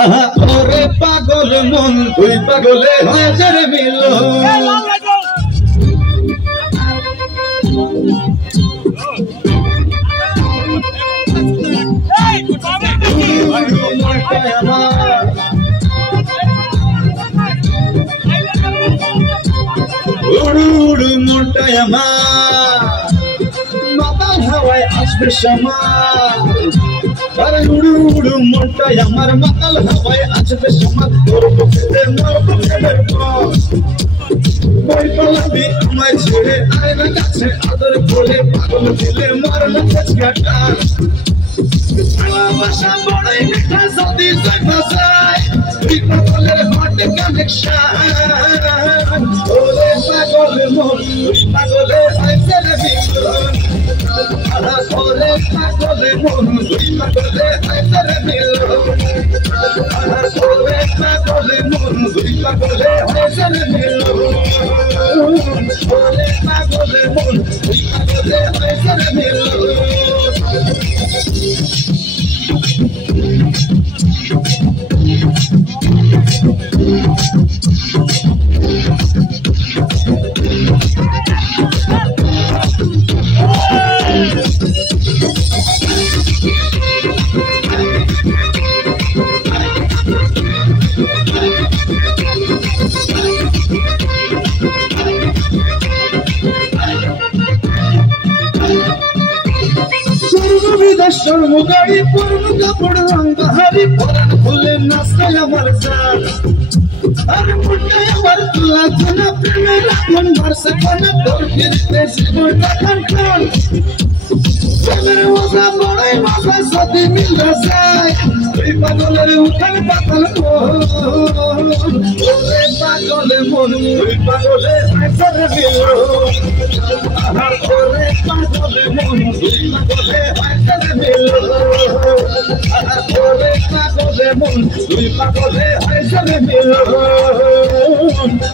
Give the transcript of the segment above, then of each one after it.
আহা ওরে পাগল মন তুই পাগলে হয়েছে রে মিলন উড়ু উড়ু মনটাই আমার মাতাল হাওয়ায় আসবে সমাজ আরে উড়ু উড়ু মনটাই আমার মাতাল হাওয়ায় আসবে সমাজ তোর বুকেতে মরব প্রেমের পথ বই পালাবি আমায় ছেড়ে আয় না কাছে আদর বলে পাগল দিলে মরণ কাটা ভালোবাসা বড়ই মিঠা যদি দেখা যায় তুই পাগলের হট কানেকশন ওরে পাগল মন তুই পাগলে হয়েছে রে মিলন ওরে পাগল মন তুই পাগলে হয়েছে রে মিলন ওরে পাগল মন তুই পাগলে হয়েছে রে মিলন ওরে পাগল মন তুই পাগলে হয়েছে রে মিলন সর্বগাড়ি পূর্ণ কাপড় রঙহারি পরাণ ফুলে নাচে আমার জান আর মুন্ডায় আমার তুলা কোনা প্রেমের আগুন ভরসে কোনা তোর ফিরতে জীবনটা খান খান প্রেমের মজা বড়াই মজা সাথে মিলে যায় তুই পাগলের উঠান পাতাল ওরে পাগলে মন তুই পাগলে হাসরে মিলো ওরে পাগলে মন তুই পাগলে হাসরে মিলো ওরে পাগলে মন তুই পাগলে হাসরে মিলো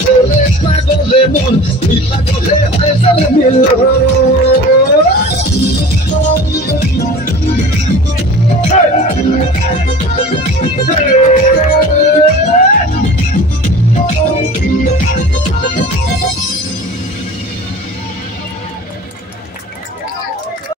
ওরে পাগলে মন তুই পাগলে হাসরে মিলো